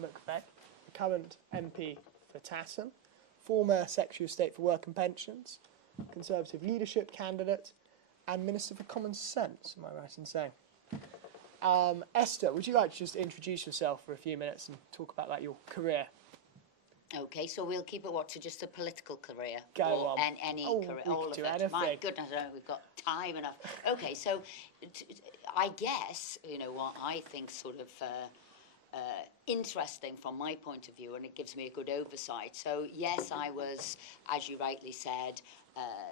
Mcvey, the current MP for Tatton, former Secretary of State for Work and Pensions, Conservative leadership candidate, and Minister for Common Sense, am I right in saying? Esther, would you like to just introduce yourself for a few minutes and talk about your career? Okay, so we'll keep it to just a political career? Go or on. Any career, we all could of do it. anything. My goodness, I don't know, we've got time enough. Okay, so I guess, what I think sort of interesting from my point of view, and it gives me a good oversight. So yes, I was, as you rightly said,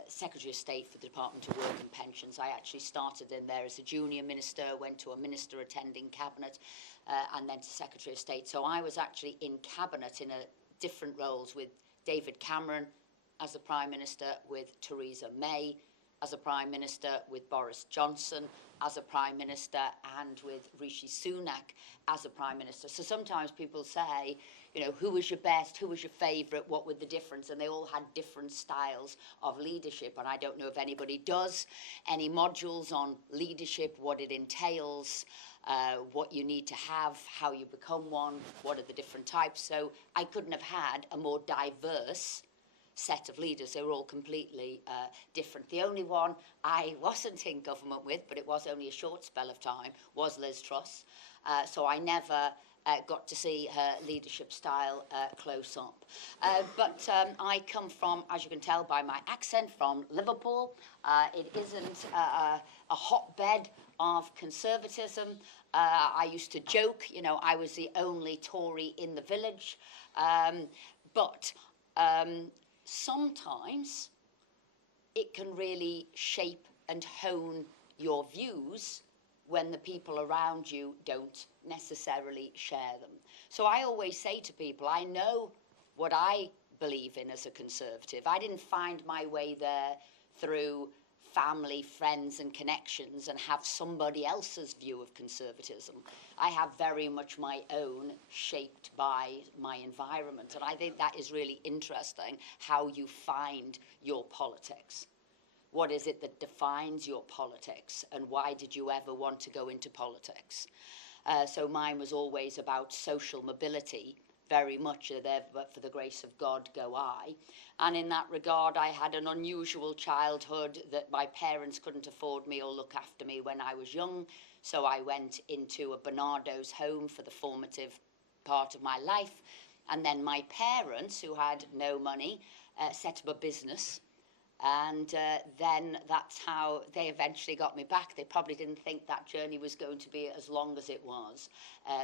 Secretary of State for the Department of Work and Pensions. I actually started in there as a junior minister, went to a minister attending cabinet, and then to Secretary of State. So I was actually in cabinet in different roles with David Cameron as the Prime Minister, with Theresa May as a Prime Minister, with Boris Johnson as a Prime Minister, and with Rishi Sunak as a Prime Minister. So sometimes people say, who was your best, who was your favourite, what were the difference? And they all had different styles of leadership. And I don't know if anybody does any modules on leadership, what it entails, what you need to have, how you become one, what are the different types. So I couldn't have had a more diverse set of leaders. They were all completely different. The only one I wasn't in government with, but it was only a short spell of time, was Liz Truss. So I never got to see her leadership style close up. But I come from, as you can tell by my accent, from Liverpool. It isn't a hotbed of conservatism. I used to joke, I was the only Tory in the village. But sometimes it can really shape and hone your views when the people around you don't necessarily share them. So I always say to people, I know what I believe in as a Conservative. I didn't find my way there through family, friends and connections and have somebody else's view of conservatism. I have very much my own, shaped by my environment. And I think that is really interesting, how you find your politics. What is it that defines your politics, and why did you ever want to go into politics? So mine was always about social mobility, very much there, but for the grace of God go I. And in that regard, I had an unusual childhood that my parents couldn't afford me or look after me when I was young. So I went into a Bernardo's home for the formative part of my life. And then my parents, who had no money, set up a business. And then that's how they eventually got me back. They probably didn't think that journey was going to be as long as it was,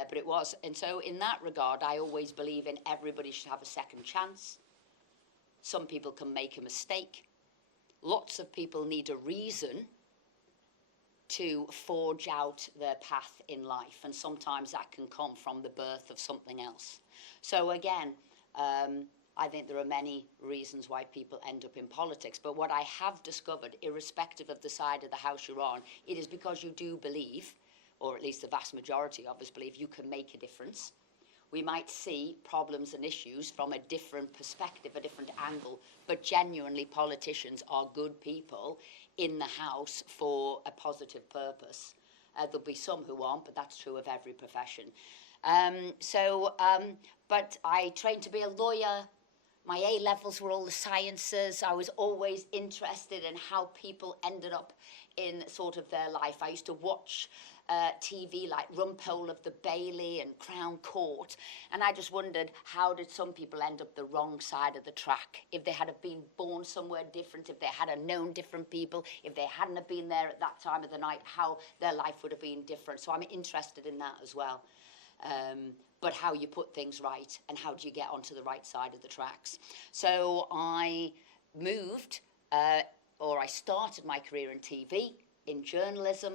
but it was. And so in that regard, I always believe in everybody should have a second chance. Some people can make a mistake. Lots of people need a reason to forge out their path in life, and sometimes that can come from the birth of something else. So again, I think there are many reasons why people end up in politics. But what I have discovered, irrespective of the side of the house you're on, it is because you do believe, or at least the vast majority of us believe, you can make a difference. We might see problems and issues from a different perspective, a different angle, but genuinely politicians are good people in the house for a positive purpose. There'll be some who aren't, but that's true of every profession. But I trained to be a lawyer. My A-levels were all the sciences. I was always interested in how people ended up in sort of their life. I used to watch TV like Rumpole of the Bailey and Crown Court, and I just wondered, how did some people end up the wrong side of the track? If they had been born somewhere different, if they had known different people, if they hadn't have been there at that time of the night, how their life would have been different. So I'm interested in that as well. But how you put things right and how do you get onto the right side of the tracks. So I moved, or I started my career in TV, in journalism,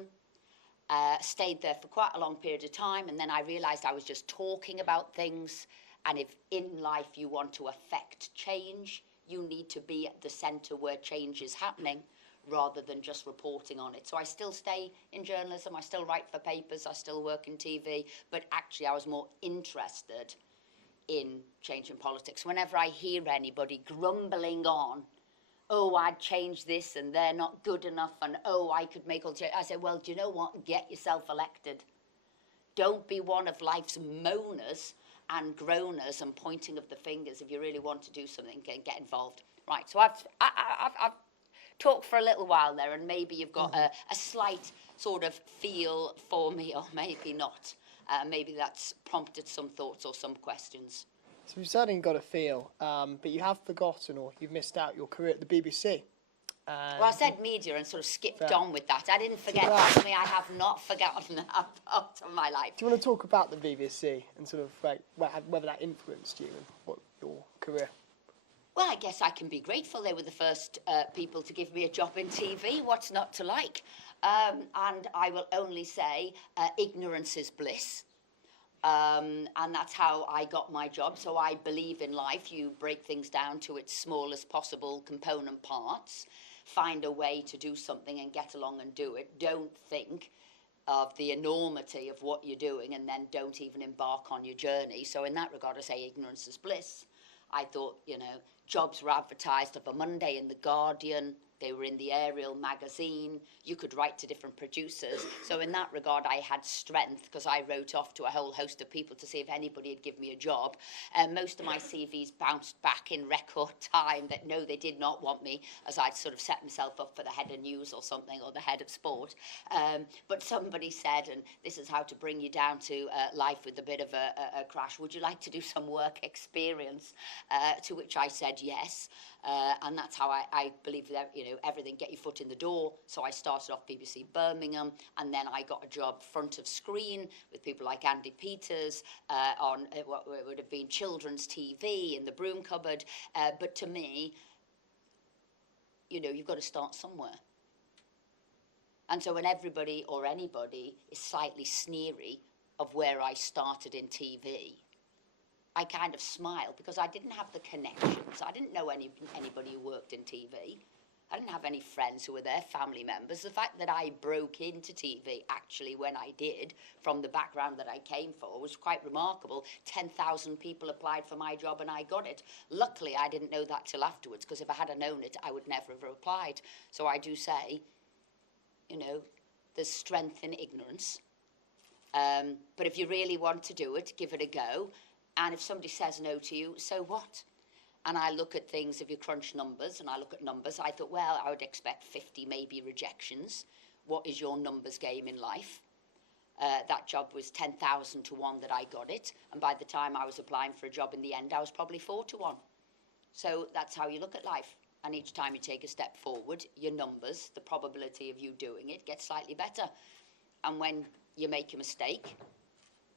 stayed there for quite a long period of time, and then I realised I was just talking about things, and if in life you want to affect change, you need to be at the centre where change is happening, rather than just reporting on it. So I still stay in journalism, I still write for papers, I still work in TV, but actually I was more interested in changing politics. Whenever I hear anybody grumbling on, oh, I'd change this and they're not good enough, and oh, I could make all change, I say, well, do you know what? Get yourself elected. Don't be one of life's moaners and groaners and pointing of the fingers. If you really want to do something, get involved. Right, so I've talked for a little while there, and maybe you've got a slight sort of feel for me, or maybe not. Maybe that's prompted some thoughts or some questions. So you've certainly got a feel, but you have forgotten or you've missed out your career at the BBC. Well, I said media and sort of skipped on with that. I didn't forget that. I mean, I have not forgotten that part of my life. Do you want to talk about the BBC and sort of like whether that influenced you and what your career? Well, I guess I can be grateful. They were the first people to give me a job in TV. What's not to like? And I will only say ignorance is bliss. And that's how I got my job. So I believe in life. You break things down to its smallest possible component parts, find a way to do something and get along and do it. Don't think of the enormity of what you're doing and then don't even embark on your journey. So in that regard, I say ignorance is bliss. I thought, jobs were advertised of a Monday in The Guardian. They were in the Ariel magazine. You could write to different producers. So in that regard, I had strength because I wrote off to a whole host of people to see if anybody would give me a job. And most of my CVs bounced back in record time that no, they did not want me, as I'd sort of set myself up for the head of news or something, or the head of sport. But somebody said, and this is how to bring you down to life with a bit of a crash, would you like to do some work experience? To which I said yes. And that's how I believe that, everything, get your foot in the door. So I started off BBC Birmingham, and then I got a job front of screen with people like Andy Peters on what would have been children's TV in the broom cupboard. But to me, you've got to start somewhere. And so when everybody or anybody is slightly sneery of where I started in TV, I kind of smile because I didn't have the connections. I didn't know anybody who worked in TV. I didn't have any friends who were there, family members. The fact that I broke into TV actually when I did, from the background that I came for, was quite remarkable. 10,000 people applied for my job and I got it. Luckily, I didn't know that till afterwards, because if I had known it, I would never have applied. So I do say, there's strength in ignorance. But if you really want to do it, give it a go. And if somebody says no to you, so what? And I look at things, if you crunch numbers, and I look at numbers, I thought, well, I would expect 50 maybe rejections. What is your numbers game in life? That job was 10,000 to 1 that I got it. And by the time I was applying for a job in the end, I was probably 4 to 1. So that's how you look at life. And each time you take a step forward, your numbers, the probability of you doing it, gets slightly better. And when you make a mistake,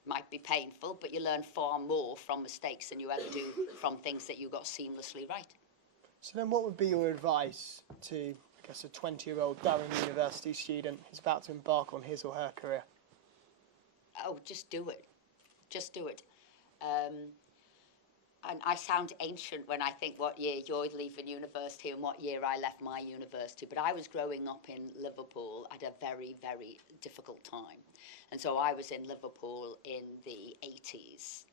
might be painful, but you learn far more from mistakes than you ever do from things that you got seamlessly right. So then what would be your advice to, I guess, a 20-year-old Durham University student who's about to embark on his or her career? Oh, just do it. Just do it. And I sound ancient when I think what year you're leaving university and what year I left my university, but I was growing up in Liverpool at a very, very difficult time. And so I was in Liverpool in the 80s.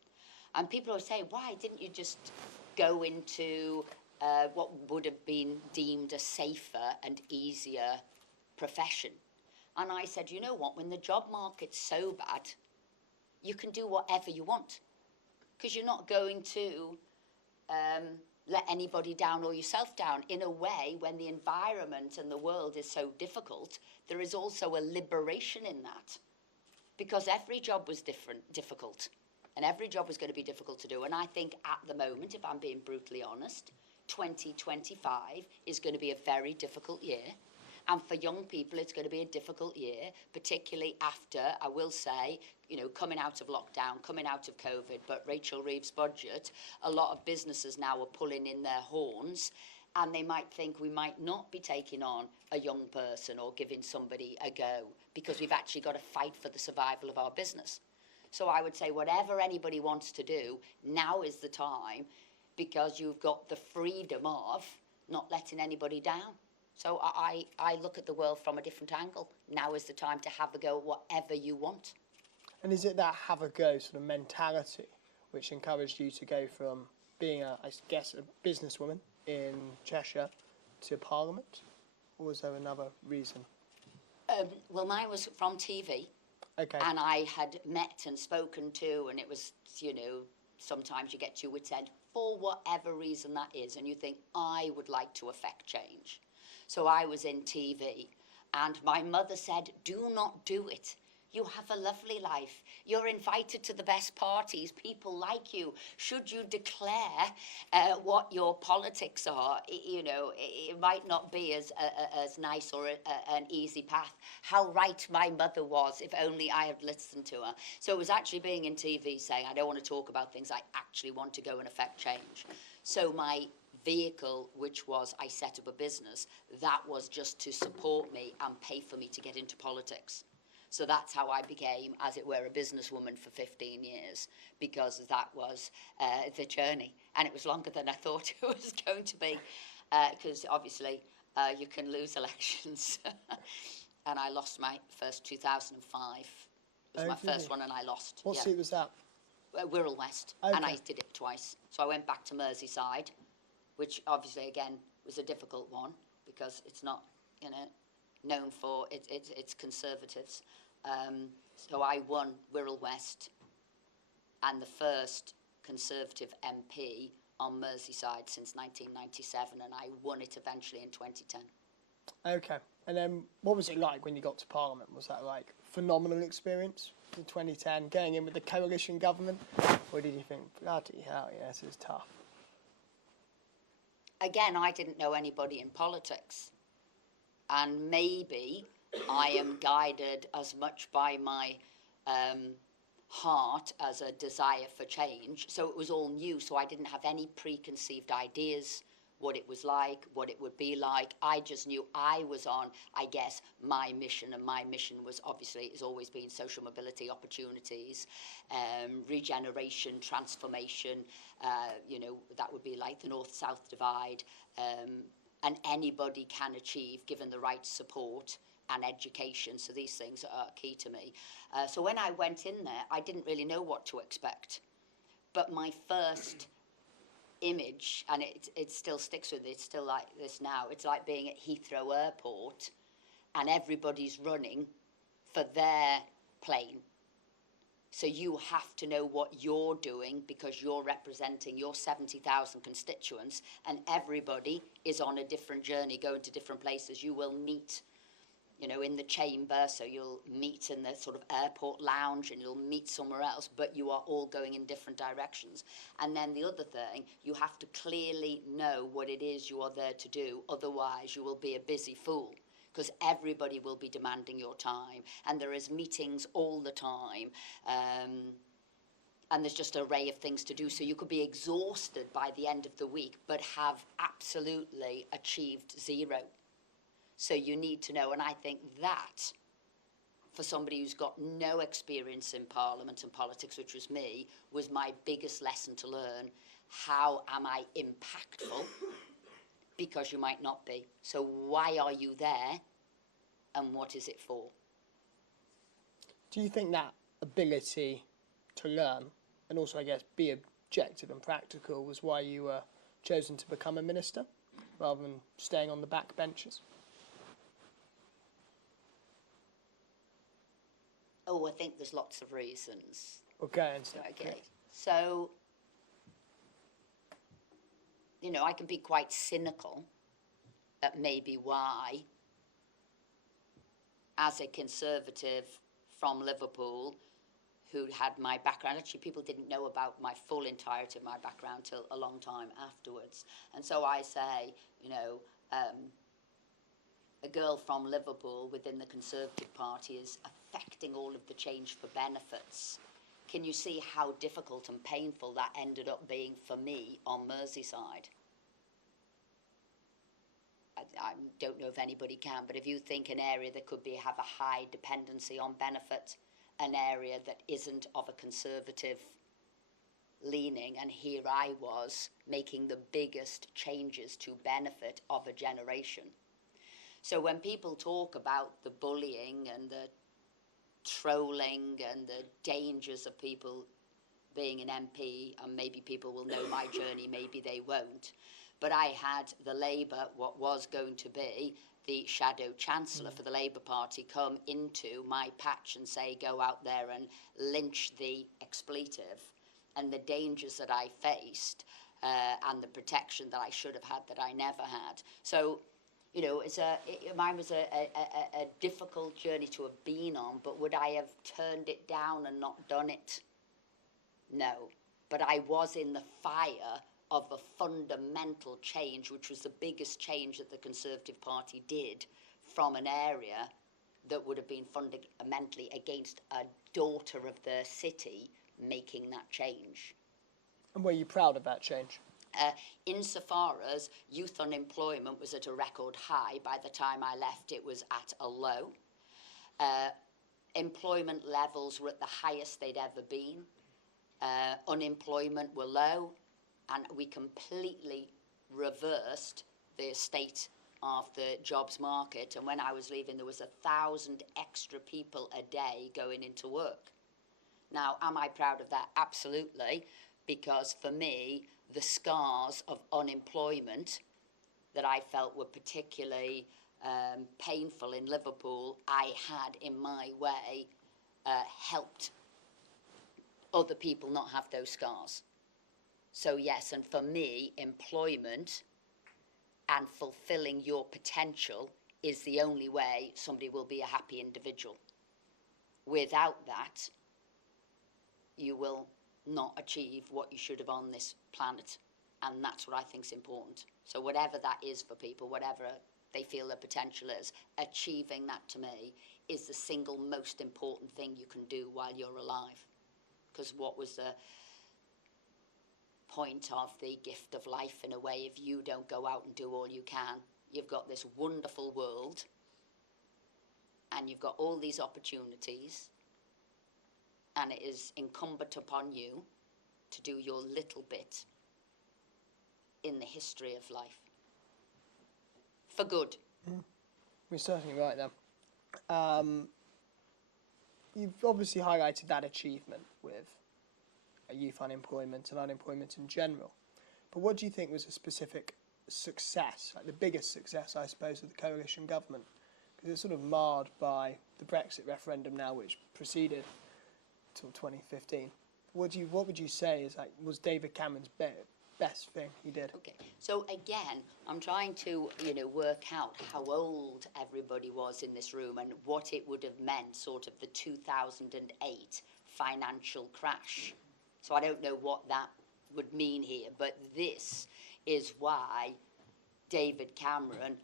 And people would say, why didn't you just go into what would have been deemed a safer and easier profession? And I said, you know what, when the job market's so bad, you can do whatever you want. Because you're not going to let anybody down or yourself down. In a way, when the environment and the world is so difficult, there is also a liberation in that. Because every job was difficult. And every job was going to be difficult to do. And I think at the moment, if I'm being brutally honest, 2025 is going to be a very difficult year. And for young people, it's going to be a difficult year, particularly after, I will say, coming out of lockdown, coming out of COVID, but Rachel Reeves' budget, a lot of businesses now are pulling in their horns, and they might think we might not be taking on a young person or giving somebody a go, because we've actually got to fight for the survival of our business. So I would say whatever anybody wants to do, now is the time, because you've got the freedom of not letting anybody down. So I look at the world from a different angle. Now is the time to have a go at whatever you want. And is it that have a go sort of mentality which encouraged you to go from being, a businesswoman in Cheshire to Parliament? Or was there another reason? Well, mine was from TV. Okay. And I had met and spoken to, and it was, sometimes you get to your wit's end for whatever reason that is, and you think, I would like to affect change. So I was in TV, and my mother said, do not do it. You have a lovely life. You're invited to the best parties. People like you. Should you declare what your politics are, it might not be as nice or an easy path. How right my mother was, if only I had listened to her. So it was actually being in TV saying, I don't want to talk about things, I actually want to go and affect change. So my vehicle, which was I set up a business, that was just to support me and pay for me to get into politics. So that's how I became, as it were, a businesswoman for 15 years, because that was the journey. And it was longer than I thought it was going to be, because obviously you can lose elections. And I lost my first 2005. It was my first one, and I lost. What seat was that? Wirral West, okay. And I did it twice. So I went back to Merseyside, which obviously, again, was a difficult one, because it's not, known for its conservatives. So I won Wirral West and the first Conservative MP on Merseyside since 1997, and I won it eventually in 2010. Okay. And then what was it like when you got to Parliament? Was that like phenomenal experience in 2010, going in with the coalition government? Or did you think, bloody hell, yeah, this is tough? Again, I didn't know anybody in politics. And maybe I am guided as much by my heart as a desire for change. So it was all new, so I didn't have any preconceived ideas, what it was like, what it would be like. I just knew I was on, I guess, my mission, and my mission was obviously, has always been social mobility opportunities, regeneration, transformation, that would be like the North-South divide, and anybody can achieve given the right support and education. So these things are key to me. So when I went in there, I didn't really know what to expect. But my first image, and it still sticks with me, it's still like this now, it's like being at Heathrow Airport and everybody's running for their plane. So you have to know what you're doing because you're representing your 70,000 constituents, and everybody is on a different journey, going to different places. You will meet, in the chamber, so you'll meet in the sort of airport lounge and you'll meet somewhere else, but you are all going in different directions. And then the other thing, you have to clearly know what it is you are there to do, otherwise you will be a busy fool. Because everybody will be demanding your time, and there is meetings all the time, and there's just an array of things to do. So you could be exhausted by the end of the week, but have absolutely achieved zero. So you need to know, and I think that, for somebody who's got no experience in Parliament and politics, which was me, was my biggest lesson to learn. How am I impactful? Because you might not be. So why are you there, and what is it for? Do you think that ability to learn, and also, I guess, be objective and practical, was why you were chosen to become a minister, rather than staying on the back benches? Oh, I think there's lots of reasons. Okay, and stuff. Okay, so, I can be quite cynical at maybe why, as a Conservative from Liverpool, who had my background, actually people didn't know about my full entirety of my background till a long time afterwards. And so I say, a girl from Liverpool within the Conservative Party is affecting all of the change for benefits. Can you see how difficult and painful that ended up being for me on Merseyside? I don't know if anybody can, but if you think an area that could have a high dependency on benefit, an area that isn't of a Conservative leaning, and here I was making the biggest changes to benefit of a generation. So when people talk about the bullying and the trolling and the dangers of people being an MP, and maybe people will know my journey, maybe they won't, but I had the Labour, what was going to be the shadow chancellor for the Labour Party, come into my patch and say, go out there and lynch the expletive. and the dangers that I faced and the protection that I should have had that I never had. So, you know, mine was a difficult journey to have been on, but would I have turned it down and not done it? No. But I was in the fire of a fundamental change, which was the biggest change that the Conservative Party did from an area that would have been fundamentally against a daughter of the city making that change. And were you proud of that change? Insofar as youth unemployment was at a record high, by the time I left it was at a low. Employment levels were at the highest they'd ever been. Unemployment were low, and we completely reversed the state of the jobs market. And when I was leaving, there was 1,000 extra people a day going into work. Now, am I proud of that? Absolutely, because for me, the scars of unemployment that I felt were particularly painful in Liverpool, I had in my way helped other people not have those scars. So yes, and for me, employment and fulfilling your potential is the only way somebody will be a happy individual. Without that, you will not achieve what you should have on this planet. And that's what I think is important. So whatever that is for people, whatever they feel their potential is, achieving that to me is the single most important thing you can do while you're alive. Because what was the point of the gift of life, in a way, if you don't go out and do all you can? You've got this wonderful world, and you've got all these opportunities, and it is incumbent upon you to do your little bit in the history of life. For good. You're certainly right there. You've obviously highlighted that achievement with youth unemployment and unemployment in general. But what do you think was a specific success, like the biggest success, I suppose, of the coalition government? Because it's sort of marred by the Brexit referendum now, which proceeded till 2015. What would you say is was David Cameron's best thing he did? Okay, so again, I'm trying to work out how old everybody was in this room and what it would have meant, sort of the 2008 financial crash. So I don't know what that would mean here, but this is why David Cameron,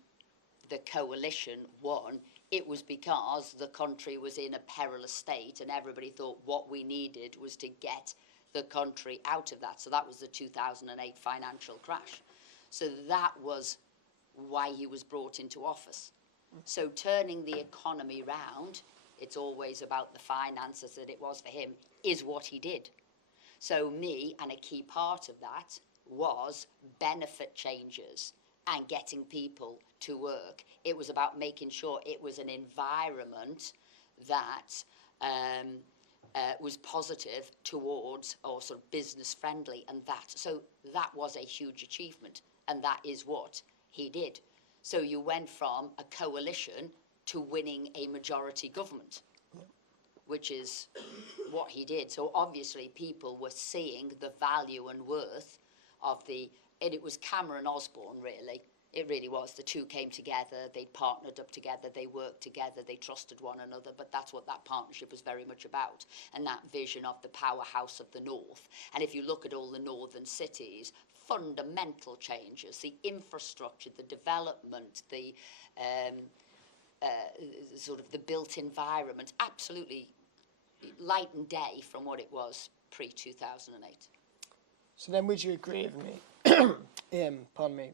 the coalition, won. It was because the country was in a perilous state, and everybody thought what we needed was to get the country out of that. So that was the 2008 financial crash. So that was why he was brought into office. So turning the economy round, it's always about the finances, that it was for him, is what he did. So me, and a key part of that was benefit changes and getting people to work. It was about making sure it was an environment that was positive towards, or sort of business friendly, and that. So that was a huge achievement, and that is what he did. So you went from a coalition to winning a majority government, which is what he did. So obviously people were seeing the value and worth of and it was Cameron Osborne, really. It really was. The two came together, they partnered up together, they worked together, they trusted one another, but that's what that partnership was very much about, and that vision of the powerhouse of the North. And if you look at all the northern cities, fundamental changes, the infrastructure, the development, the sort of the built environment, absolutely light and day from what it was pre-2008. So then would you agree with me,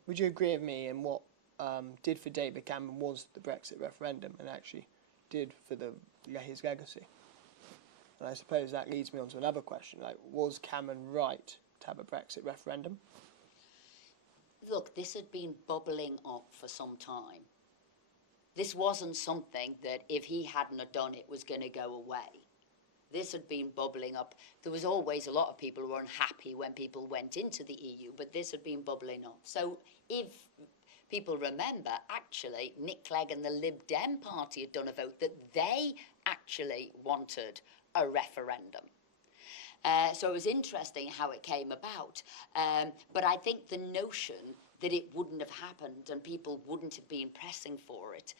would you agree with me in what did for David Cameron was the Brexit referendum, and actually did for his legacy? And I suppose that leads me on to another question, was Cameron right to have a Brexit referendum? Look, this had been bubbling up for some time. This wasn't something that if he hadn't have done it was going to go away. This had been bubbling up. There was always a lot of people who were unhappy when people went into the EU, but this had been bubbling up. So if people remember, actually, Nick Clegg and the Lib Dem party had done a vote that they actually wanted a referendum. So it was interesting how it came about. But I think the notion that it wouldn't have happened and people wouldn't have been pressing for it,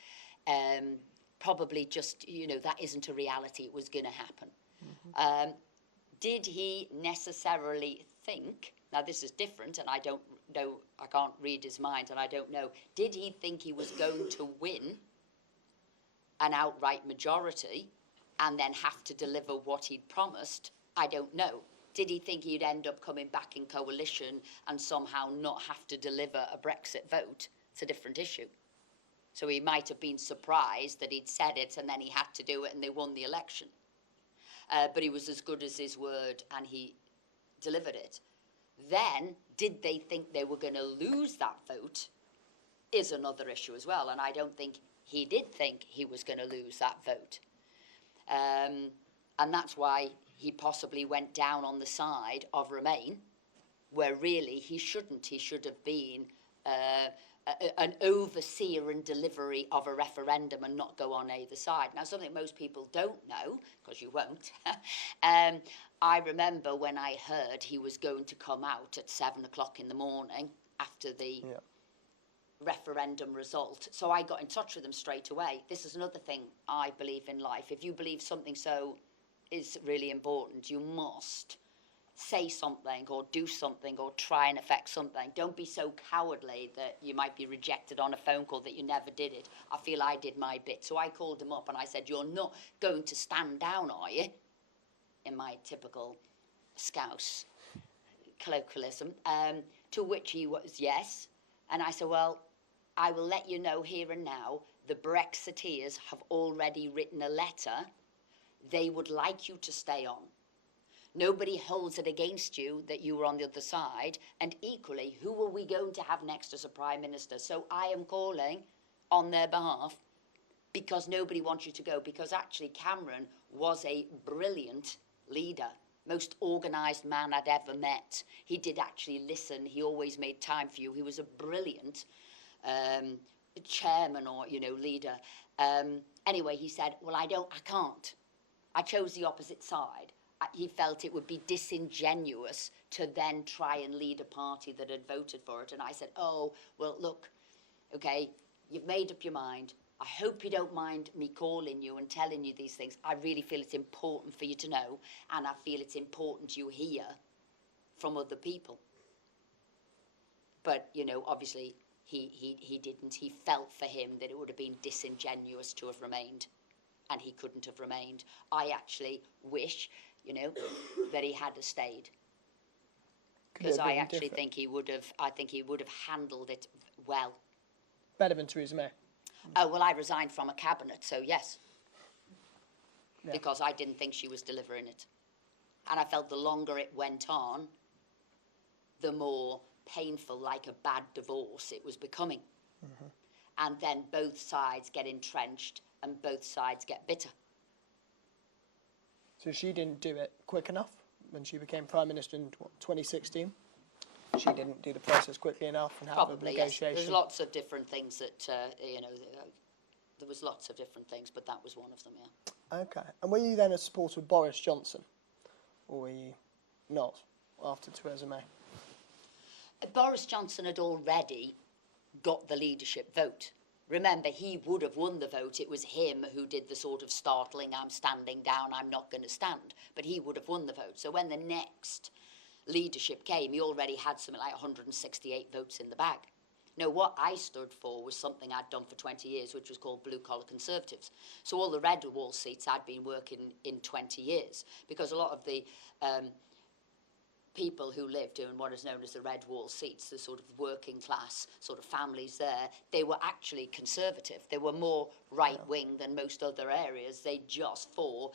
probably just, that isn't a reality. It was going to happen. Mm-hmm. Did he necessarily think, now this is different and I don't know, I can't read his mind and I don't know, did he think he was going to win an outright majority and then have to deliver what he'd promised? I don't know. Did he think he'd end up coming back in coalition and somehow not have to deliver a Brexit vote? It's a different issue. So he might have been surprised that he'd said it and then he had to do it and they won the election. But he was as good as his word and he delivered it. Then, did they think they were going to lose that vote is another issue as well. And I don't think he did think he was going to lose that vote. And that's why he possibly went down on the side of Remain, where really he shouldn't. He should have been an overseer and delivery of a referendum and not go on either side. Now, something most people don't know, because you won't, I remember when I heard he was going to come out at 7 o'clock in the morning after the referendum result. So I got in touch with him straight away. This is another thing I believe in life. If you believe something so is really important, you must say something or do something or try and affect something. Don't be so cowardly that you might be rejected on a phone call that you never did it. I feel I did my bit. So I called him up and I said, "You're not going to stand down, are you?" In my typical Scouse colloquialism. To which he was, yes. And I said, "Well, I will let you know here and now, the Brexiteers have already written a letter. They would like you to stay on. Nobody holds it against you that you were on the other side. And equally, who are we going to have next as a Prime Minister? So I am calling on their behalf because nobody wants you to go. Because actually Cameron was a brilliant leader, most organised man I'd ever met. He did actually listen. He always made time for you. He was a brilliant chairman or, leader. Anyway, he said, well, I can't. I chose the opposite side. He felt it would be disingenuous to then try and lead a party that had voted for it. And I said, oh, well, look, okay, you've made up your mind. I hope you don't mind me calling you and telling you these things. I really feel it's important for you to know, and I feel it's important you hear from other people. But, obviously he didn't. He felt for him that it would have been disingenuous to have remained, and he couldn't have remained. I actually wish, that he had stayed. Because I actually think he would have, handled it well. Better than Theresa May. Oh, well, I resigned from a cabinet, so yes. Yeah. Because I didn't think she was delivering it. And I felt the longer it went on, the more painful, like a bad divorce, it was becoming. Mm-hmm. And then both sides get entrenched and both sides get bitter. So she didn't do it quick enough when she became Prime Minister in 2016? She didn't do the process quickly enough and have the negotiation? Yes. There's lots of different things that, there was lots of different things, but that was one of them, yeah. Okay. And were you then a supporter of Boris Johnson? Or were you not after Theresa May? Boris Johnson had already got the leadership vote. Remember, he would have won the vote. It was him who did the sort of startling, I'm standing down, I'm not going to stand. But he would have won the vote. So when the next leadership came, he already had something like 168 votes in the bag. No, what I stood for was something I'd done for 20 years, which was called blue-collar Conservatives. So all the red wall seats I'd been working in 20 years, because a lot of the people who lived in what is known as the red wall seats, the sort of working class sort of families there, they were actually conservative. They were more right-wing than most other areas. They just, for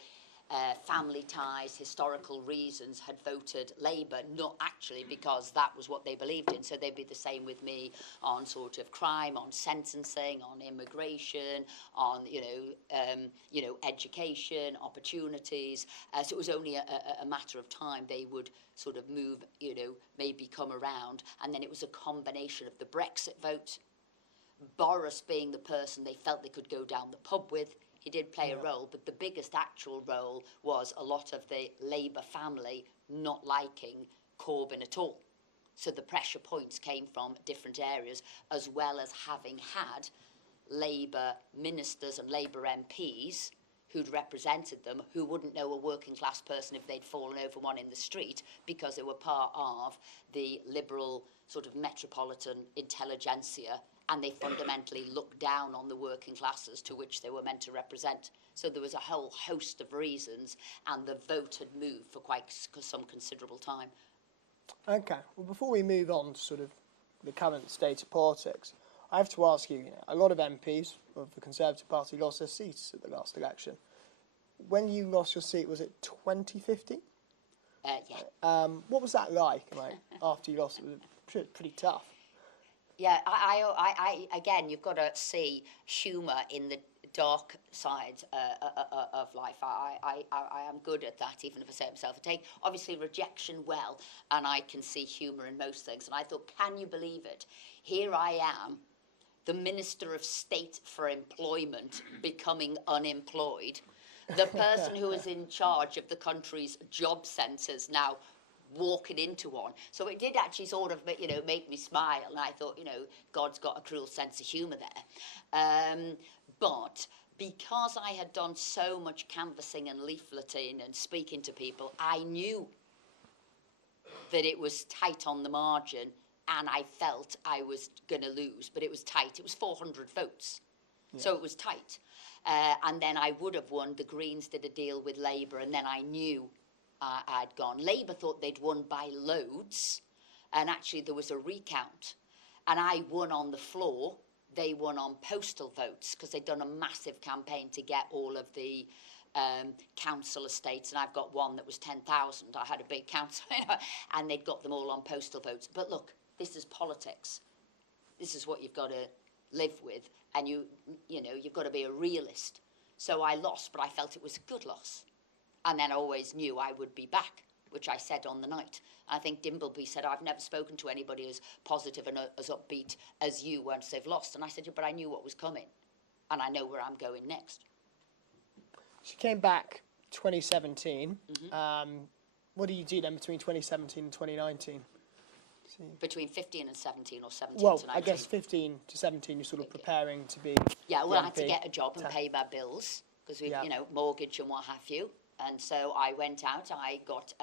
family ties, historical reasons, had voted Labour, not actually because that was what they believed in. So they'd be the same with me on sort of crime, on sentencing, on immigration, on education, opportunities. So it was only a matter of time they would sort of move, maybe come around, and then it was a combination of the Brexit vote, Boris being the person they felt they could go down the pub with. He did play a role, but the biggest actual role was a lot of the Labour family not liking Corbyn at all. So the pressure points came from different areas, as well as having had Labour ministers and Labour MPs who'd represented them who wouldn't know a working class person if they'd fallen over one in the street, because they were part of the liberal sort of metropolitan intelligentsia, and they fundamentally looked down on the working classes to which they were meant to represent. So there was a whole host of reasons, and the vote had moved for quite some considerable time. Okay, well, before we move on to sort of the current state of politics, I have to ask you, a lot of MPs of the Conservative Party lost their seats at the last election. When you lost your seat, was it 2015? Yeah. What was that like after you lost? It was pretty tough. Yeah, I again, you've got to see humour in the dark sides of life. I am good at that, even if I say it myself. I take, obviously, rejection well, and I can see humour in most things. And I thought, can you believe it? Here I am, the Minister of State for Employment, becoming unemployed. The person who is in charge of the country's job centres now walking into one. So it did actually sort of, make me smile. And I thought, God's got a cruel sense of humour there. But because I had done so much canvassing and leafleting and speaking to people, I knew that it was tight on the margin, and I felt I was going to lose. But it was tight. It was 400 votes. Yeah. So it was tight. And then I would have won. The Greens did a deal with Labour, and then I knew I'd gone. Labour thought they'd won by loads, and actually there was a recount. And I won on the floor. They won on postal votes, because they'd done a massive campaign to get all of the council estates, and I've got one that was 10,000. I had a big council, and they'd got them all on postal votes. But look, this is politics. This is what you've got to live with, and you've got to be a realist. So I lost, but I felt it was a good loss. And then I always knew I would be back, which I said on the night. I think Dimbleby said, I've never spoken to anybody as positive and as upbeat as you once they've lost. And I said, yeah, but I knew what was coming, and I know where I'm going next. She came back 2017. Mm-hmm. What do you do then between 2017 and 2019? Between 15 and 17, or 17 to 19. I guess 15 to 17, you're sort of preparing to be. Yeah, well, I had to get a job and pay my bills, because we've, mortgage and what have you. And so I went out. I got,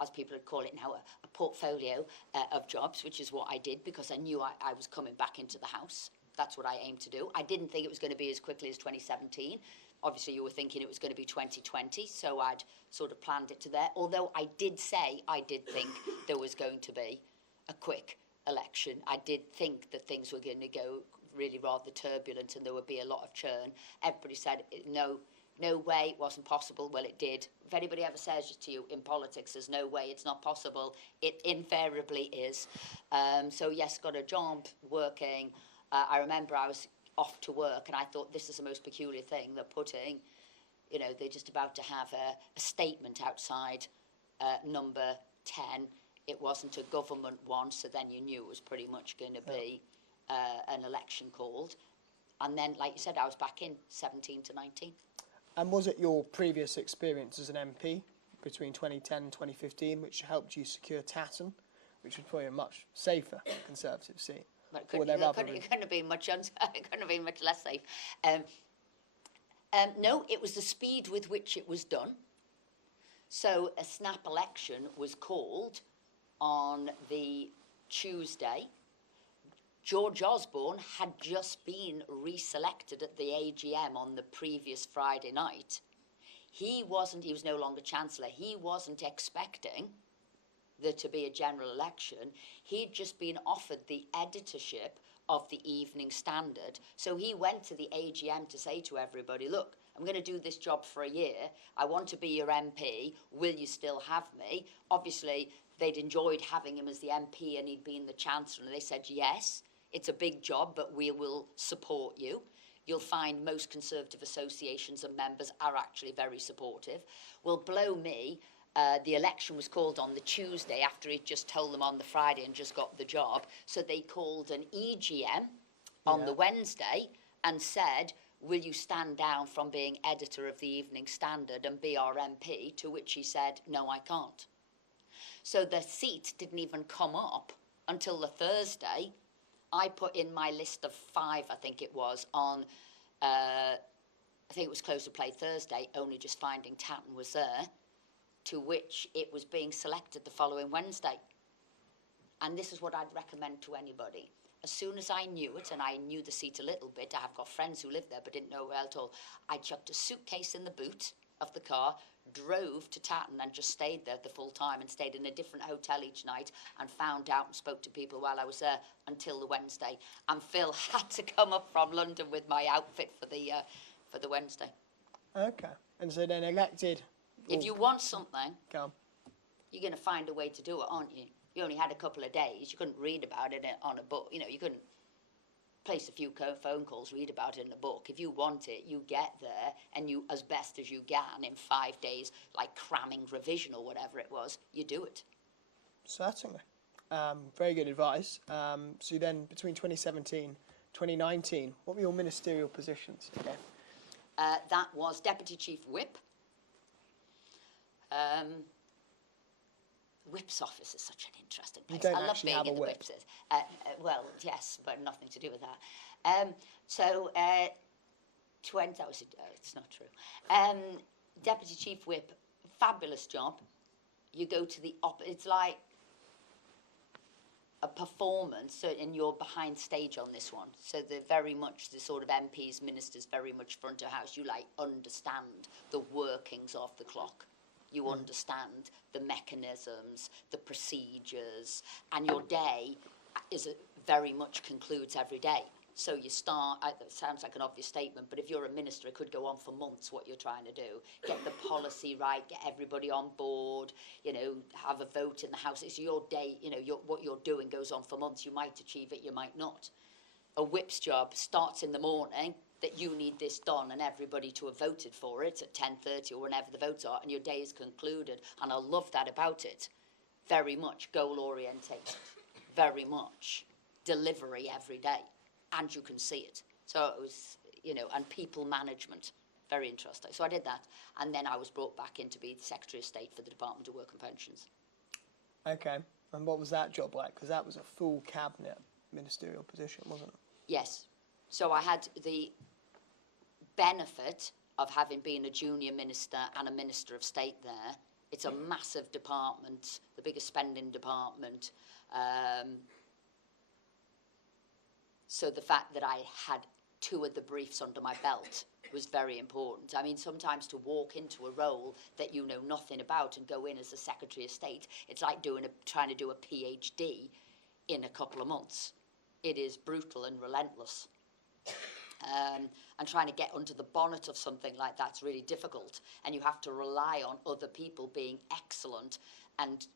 as people would call it now, a portfolio of jobs, which is what I did, because I knew I was coming back into the house. That's what I aimed to do. I didn't think it was going to be as quickly as 2017. Obviously, you were thinking it was going to be 2020, so I'd sort of planned it to there. Although I did say I did think there was going to be a quick election. I did think that things were going to go really rather turbulent, and there would be a lot of churn. Everybody said, no way, it wasn't possible. Well, it did. If anybody ever says to you in politics, there's no way, it's not possible, it invariably is. So yes, got a job working. I remember I was off to work, and I thought, this is the most peculiar thing. They're putting, they're just about to have a statement outside number 10. It wasn't a government one, so then you knew it was pretty much going to be an election called. And then, like you said, I was back in 17 to 19. And was it your previous experience as an MP between 2010 and 2015 which helped you secure Tatton, which was probably a much safer Conservative seat? But it couldn't have been much less safe. No, it was the speed with which it was done. So a snap election was called on the Tuesday. George Osborne had just been reselected at the AGM on the previous Friday night. He was no longer Chancellor. He wasn't expecting there to be a general election. He'd just been offered the editorship of the Evening Standard. So he went to the AGM to say to everybody, look, I'm going to do this job for a year. I want to be your MP. Will you still have me? Obviously, they'd enjoyed having him as the MP, and he'd been the Chancellor. And they said, yes, it's a big job, but we will support you. You'll find most Conservative associations and members are actually very supportive. Well, blow me, the election was called on the Tuesday after he'd just told them on the Friday and just got the job. So they called an EGM on the Wednesday and said, will you stand down from being editor of the Evening Standard and be our MP? To which he said, no, I can't. So the seat didn't even come up until the Thursday. I put in my list of 5, I think it was, on, I think it was close to play Thursday, only just finding Tatton was there, to which it was being selected the following Wednesday. And this is what I'd recommend to anybody. As soon as I knew it, and I knew the seat a little bit, I have got friends who live there but didn't know where at all, I chucked a suitcase in the boot of the car, drove to Tatton and just stayed there the full time, and stayed in a different hotel each night and found out and spoke to people while I was there until the Wednesday. And Phil had to come up from London with my outfit for the Wednesday. Okay. And so then elected... If you want something, Go on. you're going to find a way to do it, aren't you? You only had a couple of days. You couldn't read about it on a book. You know, you couldn't place a few phone calls, read about it in a book. If you want it, you get there, and you, as best as you can, in 5 days, like cramming revision or whatever it was, you do it. Certainly. Very good advice. So then, between 2017 2019, what were your ministerial positions again? That was Deputy Chief Whip. Whip's office is such an interesting place. You don't I love actually being have in a the whip. Whips. Well, yes, but nothing to do with that. It's not true. Deputy Chief Whip, fabulous job. You go to the it's like a performance, and you're behind stage on this one. So they're very much the sort of MPs, ministers, very much front of house. You understand the workings of the clock. You understand the mechanisms, the procedures, and your day very much concludes every day. So you start, it sounds like an obvious statement, but if you're a minister, it could go on for months, what you're trying to do. Get the policy right, get everybody on board, have a vote in the House. It's your day, what you're doing goes on for months. You might achieve it, you might not. A whip's job starts in the morning, that you need this done, and everybody to have voted for it at 10:30 or whenever the votes are, and your day is concluded. And I love that about it. Very much goal-orientated, very much delivery every day, and you can see it. So it was, and people management, very interesting. So I did that, and then I was brought back in to be the Secretary of State for the Department of Work and Pensions. Okay, and what was that job like? Because that was a full cabinet ministerial position, wasn't it? Yes. So I had the benefit of having been a junior minister and a Minister of State there. It's a massive department, the biggest spending department. So the fact that I had 2 of the briefs under my belt was very important. I mean, sometimes to walk into a role that you know nothing about and go in as a Secretary of State, it's like trying to do a PhD in a couple of months. It is brutal and relentless. And trying to get under the bonnet of something like that's really difficult. And you have to rely on other people being excellent and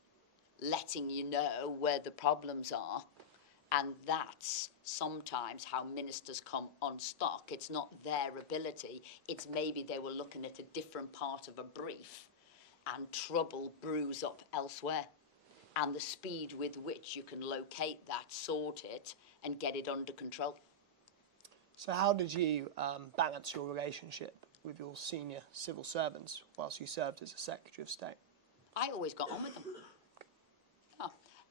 letting you know where the problems are. And that's sometimes how ministers come unstuck. It's not their ability. It's maybe they were looking at a different part of a brief and trouble brews up elsewhere. And the speed with which you can locate that, sort it, and get it under control. So how did you balance your relationship with your senior civil servants whilst you served as a Secretary of State? I always got on with them. Oh.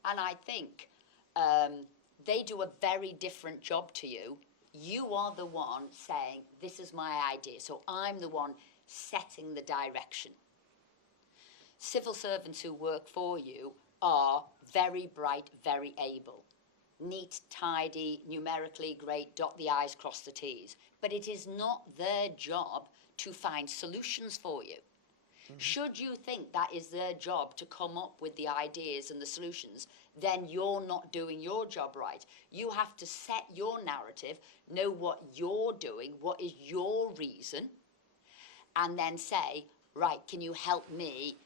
And I think they do a very different job to you. You are the one saying, this is my idea, so I'm the one setting the direction. Civil servants who work for you are very bright, very able. Neat, tidy, numerically great, dot the I's, cross the T's. But it is not their job to find solutions for you. Mm-hmm. Should you think that is their job to come up with the ideas and the solutions, then you're not doing your job right. You have to set your narrative, know what you're doing, what is your reason, and then say, right, can you help me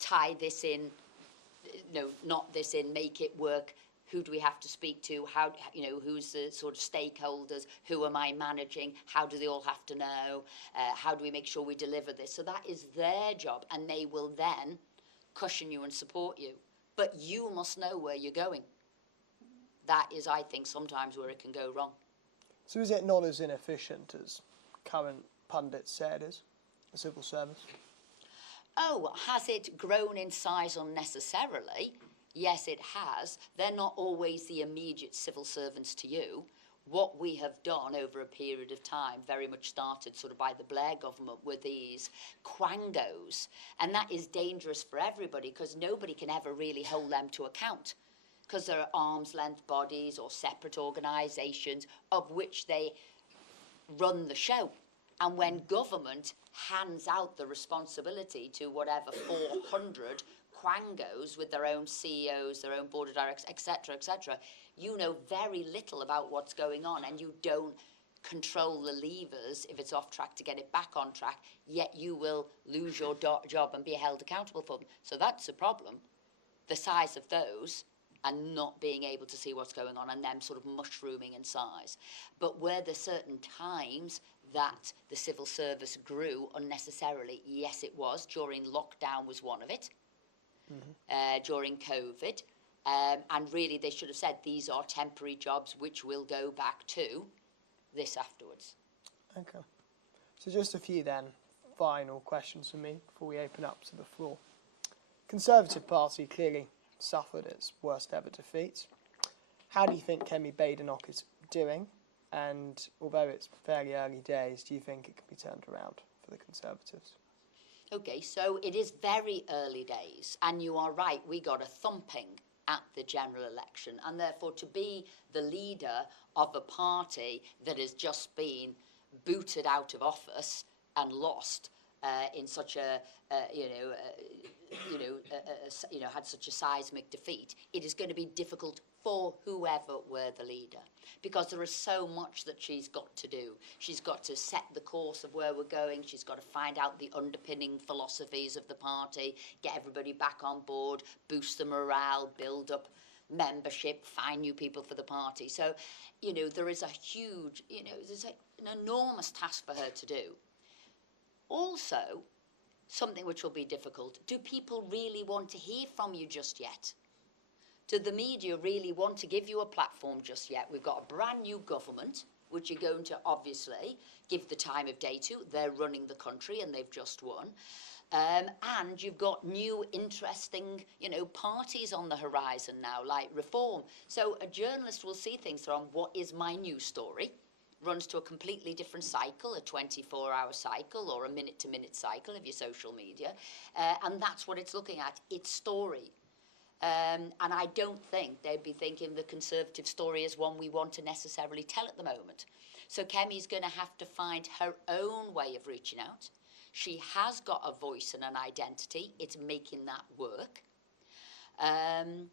tie this in, knot this in, make it work? Who do we have to speak to? How, who's the sort of stakeholders? Who am I managing? How do they all have to know? How do we make sure we deliver this? So that is their job, and they will then cushion you and support you. But you must know where you're going. That is, I think, sometimes where it can go wrong. So is it not as inefficient as current pundits say it is, the civil service? Oh, has it grown in size unnecessarily? Yes, it has. They're not always the immediate civil servants to you. What we have done over a period of time, very much started sort of by the Blair government, were these quangos. And that is dangerous for everybody because nobody can ever really hold them to account, because there are arm's length bodies or separate organisations of which they run the show. And when government hands out the responsibility to whatever 400 quangos with their own CEOs, their own board of directors, etc., you know very little about what's going on, and you don't control the levers if it's off track to get it back on track, yet you will lose your job and be held accountable for them. So that's a problem, the size of those, and not being able to see what's going on, and them sort of mushrooming in size. But were there certain times that the civil service grew unnecessarily? Yes, it was. During lockdown was one of it, during COVID. And really they should have said these are temporary jobs which will go back to this afterwards. Okay. So just a few then final questions from me before we open up to the floor. Conservative Party clearly suffered its worst ever defeat. How do you think Kemi Badenoch is doing? And although it's fairly early days, do you think it can be turned around for the Conservatives? Okay, so it is very early days, and you are right, we got a thumping at the general election, and therefore to be the leader of a party that has just been booted out of office and lost in such had such a seismic defeat, it is going to be difficult for whoever were the leader, because there is so much that she's got to do. She's got to set the course of where we're going. She's got to find out the underpinning philosophies of the party, get everybody back on board, boost the morale, build up membership, find new people for the party. So, there is a huge, there's an enormous task for her to do. Also, something which will be difficult, do people really want to hear from you just yet? Do the media really want to give you a platform just yet? We've got a brand new government, which you're going to obviously give the time of day to. They're running the country and they've just won. And you've got new, interesting, parties on the horizon now, like Reform. So a journalist will see things from what is my news story, runs to a completely different cycle, a 24-hour cycle or a minute-to-minute cycle of your social media. And that's what it's looking at, its story. And I don't think they'd be thinking the Conservative story is one we want to necessarily tell at the moment. So Kemi's going to have to find her own way of reaching out. She has got a voice and an identity. It's making that work. And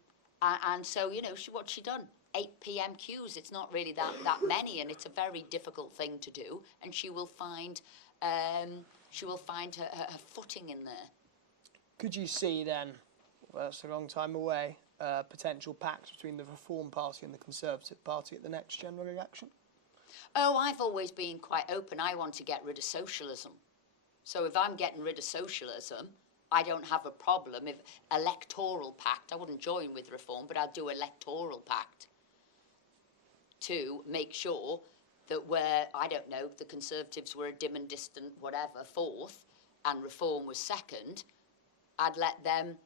so, what's she done? 8 p.m. queues. It's not really that many, and it's a very difficult thing to do. And she will find her footing in there. Could you see then, well, it's a long time away, potential pact between the Reform Party and the Conservative Party at the next general election? Oh, I've always been quite open. I want to get rid of socialism. So if I'm getting rid of socialism, I don't have a problem. If electoral pact, I wouldn't join with Reform, but I'd do electoral pact to make sure that where, I don't know, the Conservatives were a dim and distant whatever, fourth, and Reform was second, I'd let them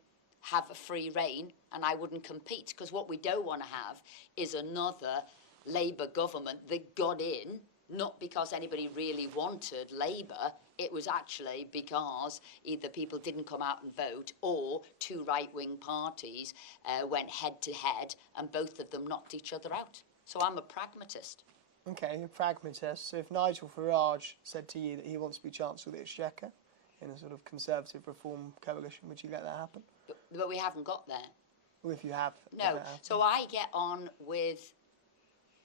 have a free rein and I wouldn't compete, because what we don't want to have is another Labour government that got in, not because anybody really wanted Labour, it was actually because either people didn't come out and vote or two right-wing parties went head-to-head and both of them knocked each other out. So I'm a pragmatist. Okay, a pragmatist. So if Nigel Farage said to you that he wants to be Chancellor of the Exchequer in a sort of Conservative Reform coalition, would you let that happen? But we haven't got there. Well, if you have. No, so I get on with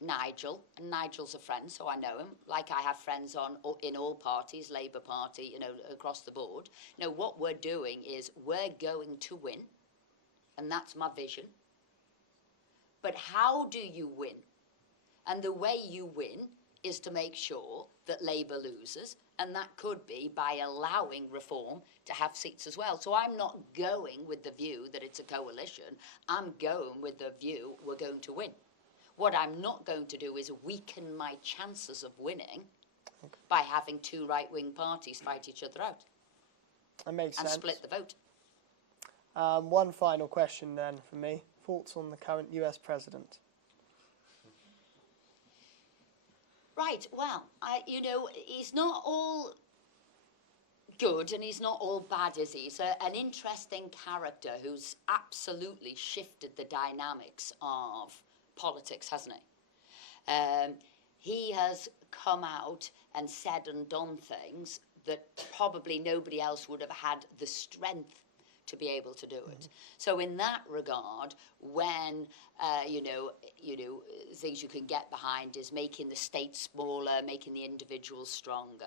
Nigel, and Nigel's a friend, so I know him. Like I have friends in all parties, Labour Party, across the board. What we're doing is we're going to win, and that's my vision. But how do you win? And the way you win is to make sure that Labour loses, and that could be by allowing Reform to have seats as well. So I'm not going with the view that it's a coalition. I'm going with the view we're going to win. What I'm not going to do is weaken my chances of winning by having two right-wing parties fight each other out That makes and sense. split the vote. One final question then for me. Thoughts on the current US president? Right, well, he's not all good and he's not all bad, is he? He's an interesting character who's absolutely shifted the dynamics of politics, hasn't he? He has come out and said and done things that probably nobody else would have had the strength to be able to do it. So in that regard, when things you can get behind is making the state smaller, making the individual stronger,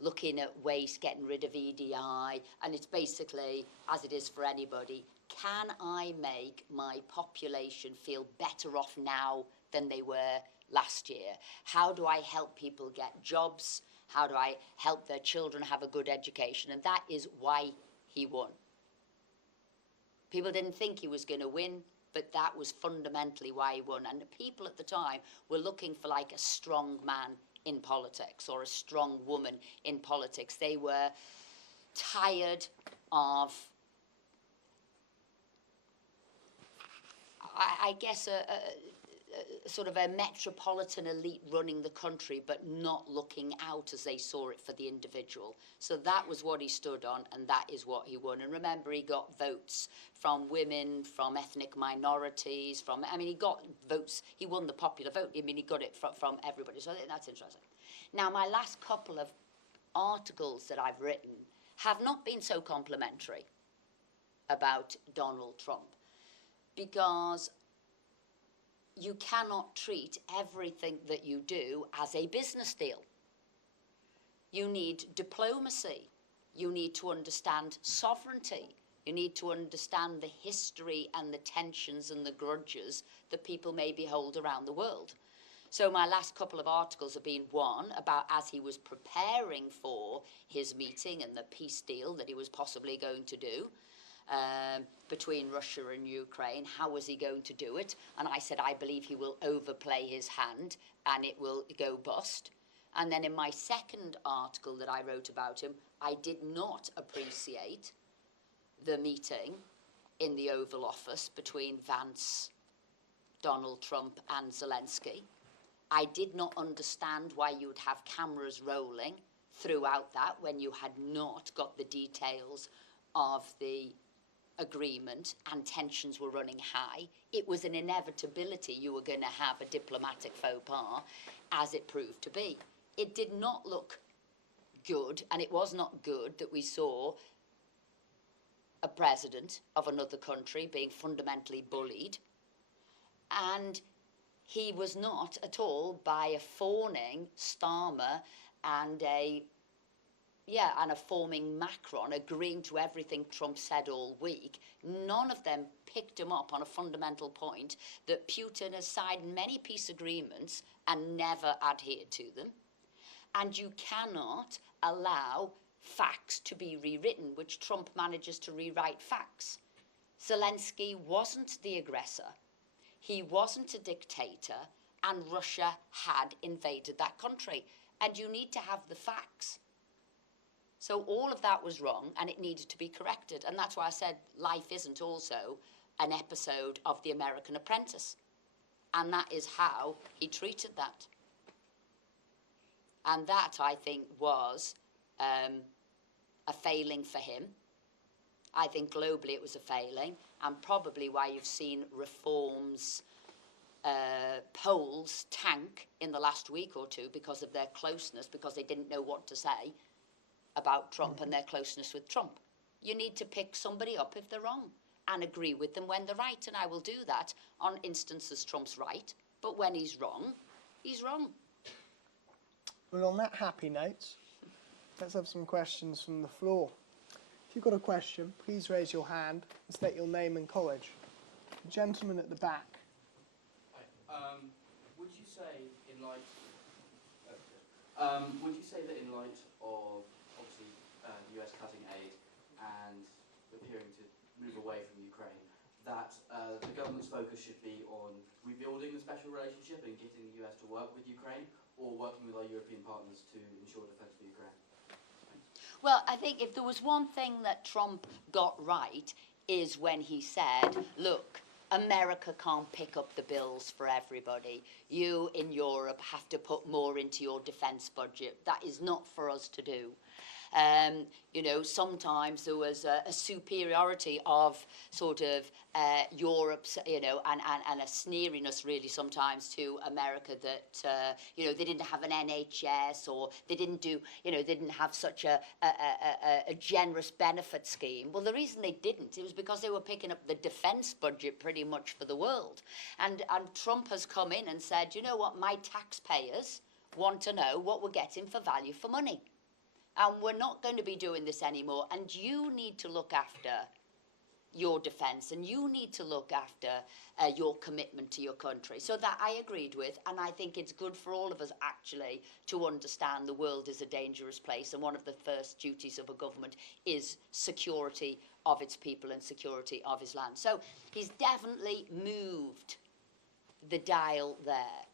looking at waste, getting rid of EDI, and it's basically, as it is for anybody, can I make my population feel better off now than they were last year? How do I help people get jobs? How do I help their children have a good education? And that is why he won. People didn't think he was going to win, but that was fundamentally why he won. And the people at the time were looking for like a strong man in politics or a strong woman in politics. They were tired of, I guess, a sort of a metropolitan elite running the country, but not looking out as they saw it for the individual. So that was what he stood on, and that is what he won. And remember, he got votes from women, from ethnic minorities, he got votes, he won the popular vote. He got it from everybody. So I think that's interesting. Now, my last couple of articles that I've written have not been so complimentary about Donald Trump, because you cannot treat everything that you do as a business deal. You need diplomacy. You need to understand sovereignty. You need to understand the history and the tensions and the grudges that people maybe hold around the world. So my last couple of articles have been, one, about as he was preparing for his meeting and the peace deal that he was possibly going to do, between Russia and Ukraine. How was he going to do it? And I said, I believe he will overplay his hand and it will go bust. And then in my second article that I wrote about him, I did not appreciate the meeting in the Oval Office between Vance, Donald Trump and Zelensky. I did not understand why you would have cameras rolling throughout that when you had not got the details of the agreement and tensions were running high. It was an inevitability you were going to have a diplomatic faux pas, as it proved to be. It did not look good, and it was not good that we saw a president of another country being fundamentally bullied, and he was not at all by a fawning Starmer and a forming Macron agreeing to everything Trump said all week. None of them picked him up on a fundamental point that Putin has signed many peace agreements and never adhered to them. And you cannot allow facts to be rewritten, which Trump manages to rewrite facts. Zelensky wasn't the aggressor. He wasn't a dictator, and Russia had invaded that country. And you need to have the facts. So all of that was wrong, and it needed to be corrected. And that's why I said life isn't also an episode of The American Apprentice. And that is how he treated that. And that, I think, was a failing for him. I think globally it was a failing, and probably why you've seen reforms polls tank in the last week or two because of their closeness, because they didn't know what to say about Trump and their closeness with Trump. You need to pick somebody up if they're wrong and agree with them when they're right. And I will do that on instances Trump's right, but when he's wrong, he's wrong. Well, on that happy note, let's have some questions from the floor. If you've got a question, please raise your hand and state your name and college. The gentleman at the back. Hi. Would you say in light of obviously the US cutting aid and appearing to move away from Ukraine, that the government's focus should be on rebuilding the special relationship and getting the US to work with Ukraine? or working with our European partners to ensure defence for Ukraine? Thanks. Well, I think if there was one thing that Trump got right is when he said, look, America can't pick up the bills for everybody. You in Europe have to put more into your defence budget. That is not for us to do. You know, sometimes there was a superiority of sort of Europe's, you know, and a sneeriness really sometimes to America that, you know, they didn't have an NHS, or they didn't do, you know, they didn't have such a generous benefit scheme. Well, the reason they didn't, it was because they were picking up the defence budget pretty much for the world. And Trump has come in and said, you know what, my taxpayers want to know what we're getting for value for money. And we're not going to be doing this anymore. And you need to look after your defence, and you need to look after your commitment to your country. So that I agreed with, and I think it's good for all of us actually to understand the world is a dangerous place, and one of the first duties of a government is security of its people and security of his land. So he's definitely moved the dial there.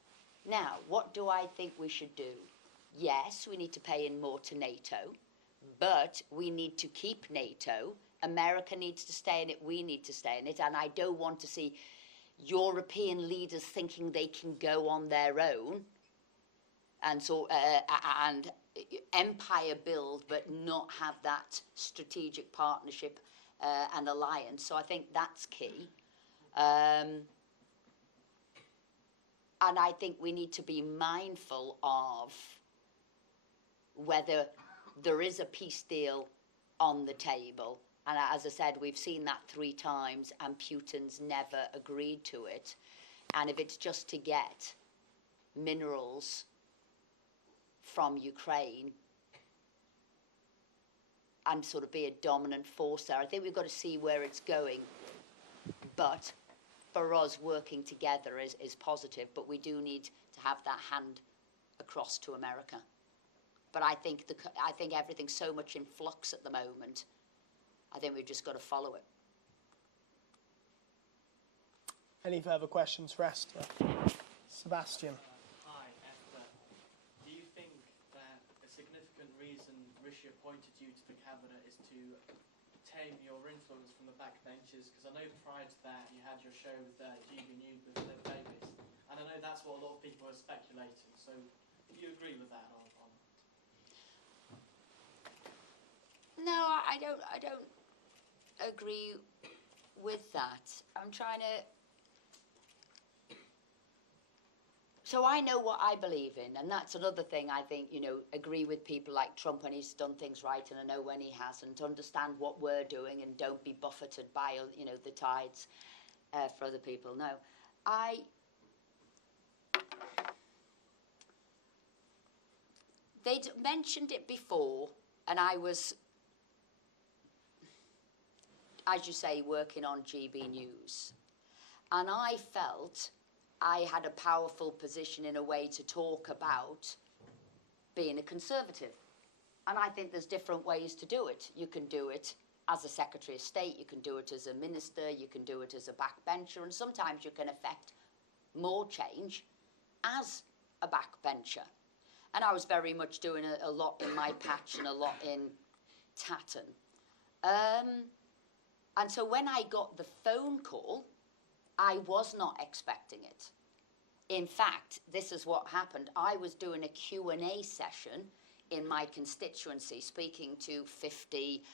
Now, what do I think we should do? Yes, we need to pay in more to NATO, but we need to keep NATO. America needs to stay in it, we need to stay in it, and I don't want to see European leaders thinking they can go on their own and so and empire build, but not have that strategic partnership and alliance. So I think that's key. And I think we need to be mindful of whether there is a peace deal on the table. And as I said, we've seen that 3 times, and Putin's never agreed to it. And if it's just to get minerals from Ukraine and sort of be a dominant force there, I think we've got to see where it's going. But for us, working together is positive, but we do need to have that hand across to America. But I think everything's so much in flux at the moment. I think we've just got to follow it. Any further questions for Esther? Sebastian. Hi, Esther. Do you think that a significant reason Rishi appointed you to the cabinet is to tame your influence from the backbenchers? Because I know prior to that you had your show with GB News with Liv Davis, and I know that's what a lot of people are speculating. So, do you agree with that? No, I don't agree with that. I'm trying to... So I know what I believe in, and that's another thing I think, you know, agree with people like Trump when he's done things right, and I know when he hasn't, understand what we're doing and don't be buffeted by, you know, the tides for other people. No, they'd mentioned it before, and I was, as you say, working on GB News. And I felt I had a powerful position in a way to talk about being a Conservative. And I think there's different ways to do it. You can do it as a Secretary of State, you can do it as a Minister, you can do it as a backbencher, and sometimes you can affect more change as a backbencher. And I was very much doing a lot in my patch and a lot in Tatton. And so when I got the phone call, I was not expecting it. In fact, this is what happened. I was doing a Q&A session in my constituency, speaking to 50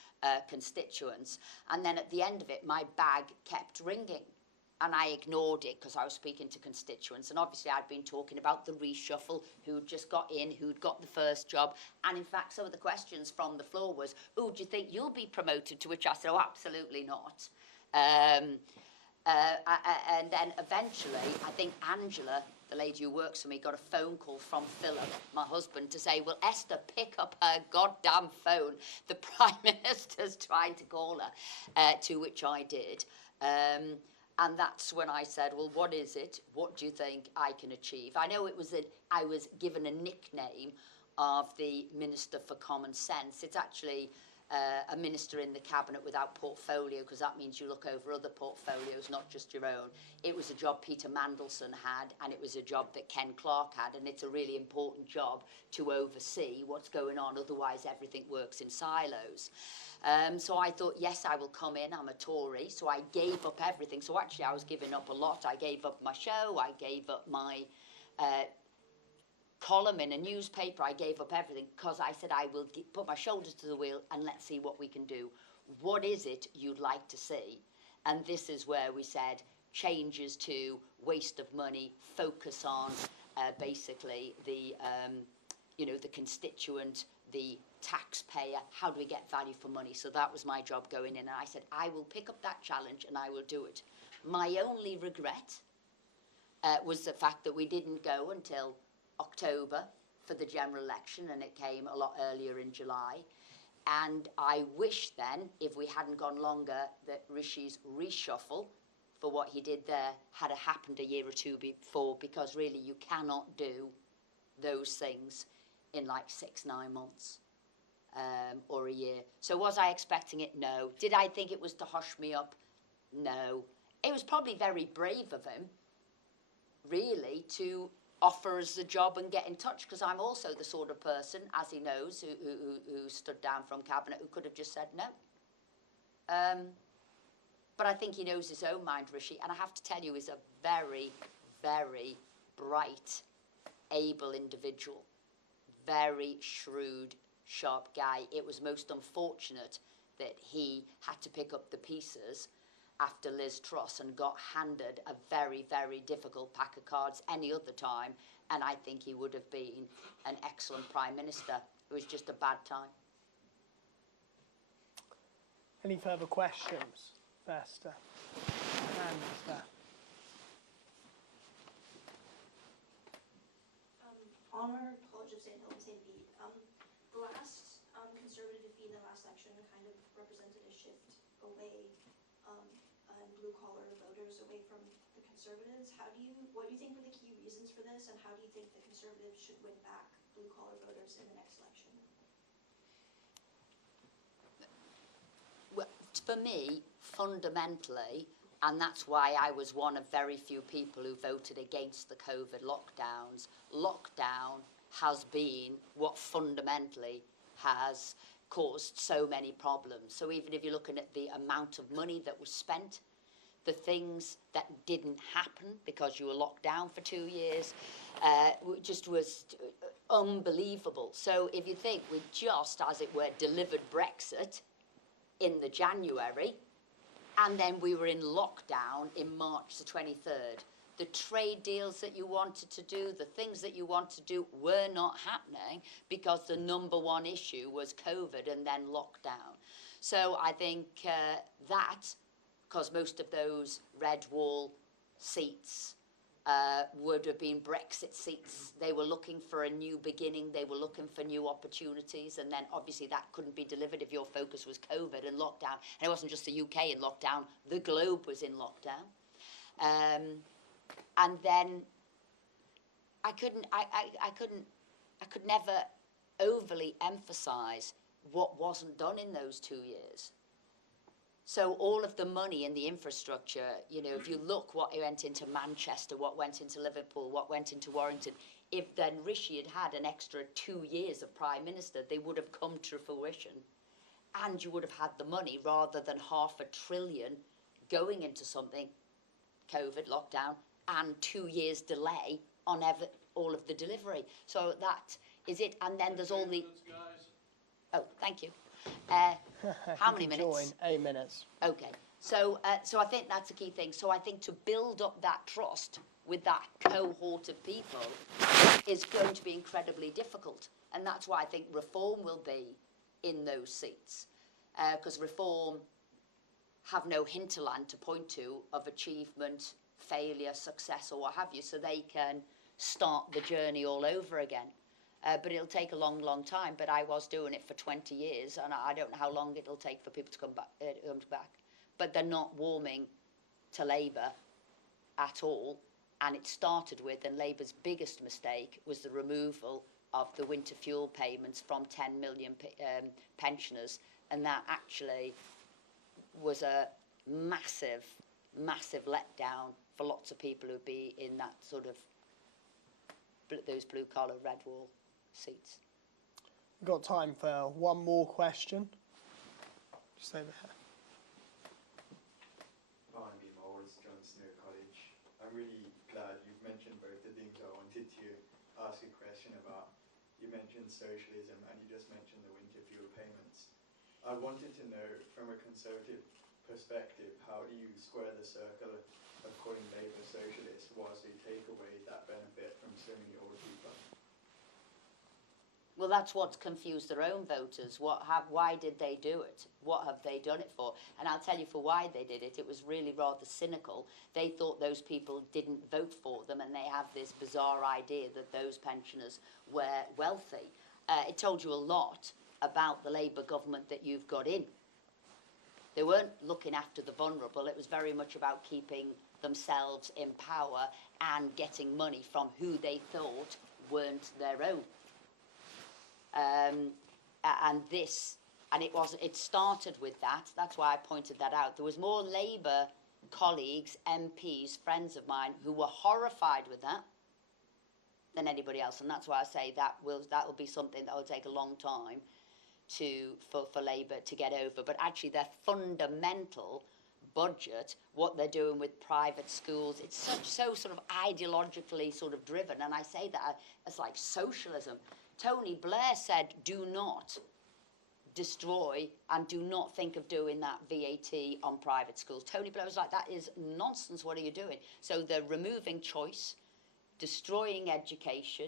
constituents. And then at the end of it, my bag kept ringing. And I ignored it because I was speaking to constituents. And obviously I'd been talking about the reshuffle, who'd just got in, who'd got the first job. And in fact, some of the questions from the floor was, oh, do you think you'll be promoted? To which I said, oh, absolutely not. And then eventually, I think Angela, the lady who works for me, got a phone call from Philip, my husband, to say, well, Esther, pick up her goddamn phone. The Prime Minister's trying to call her, to which I did. And that's when I said, well, what is it? What do you think I can achieve? I know it was that I was given a nickname of the Minister for Common Sense. It's actually a minister in the cabinet without portfolio, because that means you look over other portfolios, not just your own. It was a job Peter Mandelson had, and it was a job that Ken Clarke had, and it's a really important job to oversee what's going on, otherwise everything works in silos. So I thought, yes, I will come in, I'm a Tory, so I gave up everything. So actually I was giving up a lot. I gave up my show, I gave up my column in a newspaper, I gave up everything, because I said I will put my shoulders to the wheel and let's see what we can do. What is it you'd like to see? And this is where we said changes to waste of money, focus on basically the, the constituent, the taxpayer, how do we get value for money? So that was my job going in, and I said I will pick up that challenge and I will do it. My only regret was the fact that we didn't go until October for the general election, and it came a lot earlier in July. And I wish then, if we hadn't gone longer, that Rishi's reshuffle for what he did there had happened a year or two before, because really you cannot do those things in like 6-9 months or a year. So was I expecting it? No. Did I think it was to hush me up? No. It was probably very brave of him, really, to offer us the job and get in touch, because I'm also the sort of person, as he knows, who stood down from cabinet, who could have just said no. But I think he knows his own mind, Rishi, and I have to tell you, he's a very, very bright, able individual, very shrewd, sharp guy. It was most unfortunate that he had to pick up the pieces after Liz Truss and got handed a very, very difficult pack of cards any other time, and I think he would have been an excellent Prime Minister. It was just a bad time. Any further questions for Esther? And Esther. Honor College of St. Helens, St. Pete. The last Conservative defeat in the last election kind of represented a shift away and blue-collar voters away from the Conservatives. What do you think were the key reasons for this, and how do you think the Conservatives should win back blue-collar voters in the next election? Well, for me, fundamentally, and that's why I was one of very few people who voted against the COVID lockdowns, lockdown has been what fundamentally has caused so many problems. So even if you're looking at the amount of money that was spent, the things that didn't happen because you were locked down for 2 years, just was unbelievable. So if you think we just, as it were, delivered Brexit in the January, and then we were in lockdown in March the 23rd. The trade deals that you wanted to do, the things that you wanted to do were not happening because the number one issue was COVID and then lockdown. So I think that, because most of those red wall seats would have been Brexit seats. They were looking for a new beginning, they were looking for new opportunities, and then obviously that couldn't be delivered if your focus was COVID and lockdown. And it wasn't just the UK in lockdown, the globe was in lockdown. And then I could never overly emphasise what wasn't done in those 2 years. So all of the money in the infrastructure, you know, if you look what went into Manchester, what went into Liverpool, what went into Warrington, if then Rishi had had an extra 2 years of Prime Minister, they would have come to fruition. And you would have had the money rather than $500 billion going into something, COVID, lockdown, and 2 years delay on all of the delivery. So that is it. And then there's all the... Oh, thank you. How many minutes? Join 8 minutes. Okay. So I think that's a key thing. So I think to build up that trust with that cohort of people is going to be incredibly difficult. And that's why I think Reform will be in those seats. Because Reform have no hinterland to point to of achievement, failure, success, or what have you, so they can start the journey all over again. But it'll take a long, long time. But I was doing it for 20 years, and I don't know how long it'll take for people to come back. But they're not warming to Labour at all. And it started with, and Labour's biggest mistake was the removal of the winter fuel payments from 10 million pensioners and that actually was a massive, massive letdown for lots of people who'd be in that sort of those blue collar red wall seats. We've got time for one more question. Just over here. Hi, I'm Boris, John Snow College. I'm really glad you've mentioned both the things I wanted to ask a question about. You mentioned socialism and you just mentioned the winter fuel payments. I wanted to know, from a Conservative perspective, how do you square the circle of calling Labour socialist whilst they take away that benefit from so many old people? Well, that's what's confused their own voters. Why did they do it? What have they done it for? And I'll tell you for why they did it. It was really rather cynical. They thought those people didn't vote for them, and they have this bizarre idea that those pensioners were wealthy. It told you a lot about the Labour government that you've got in. They weren't looking after the vulnerable. It was very much about keeping themselves in power and getting money from who they thought weren't their own. It started with that. That's why I pointed that out. There was more Labour colleagues, MPs, friends of mine who were horrified with that than anybody else, and that's why I say that will be something that will take a long time for Labour to get over. But actually, their fundamental budget, what they're doing with private schools, it's so sort of ideologically sort of driven, and I say that as like socialism. Tony Blair said, do not destroy and do not think of doing that VAT on private schools. Tony Blair was like, that is nonsense, what are you doing? So they're removing choice, destroying education,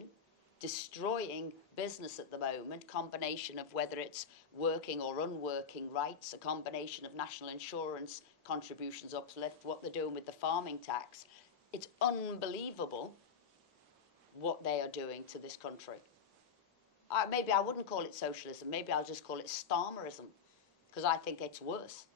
destroying business at the moment, combination of whether it's working or unworking rights, a combination of national insurance contributions uplift, what they're doing with the farming tax. It's unbelievable what they are doing to this country. Maybe I wouldn't call it socialism. Maybe I'll just call it Starmerism, because I think it's worse.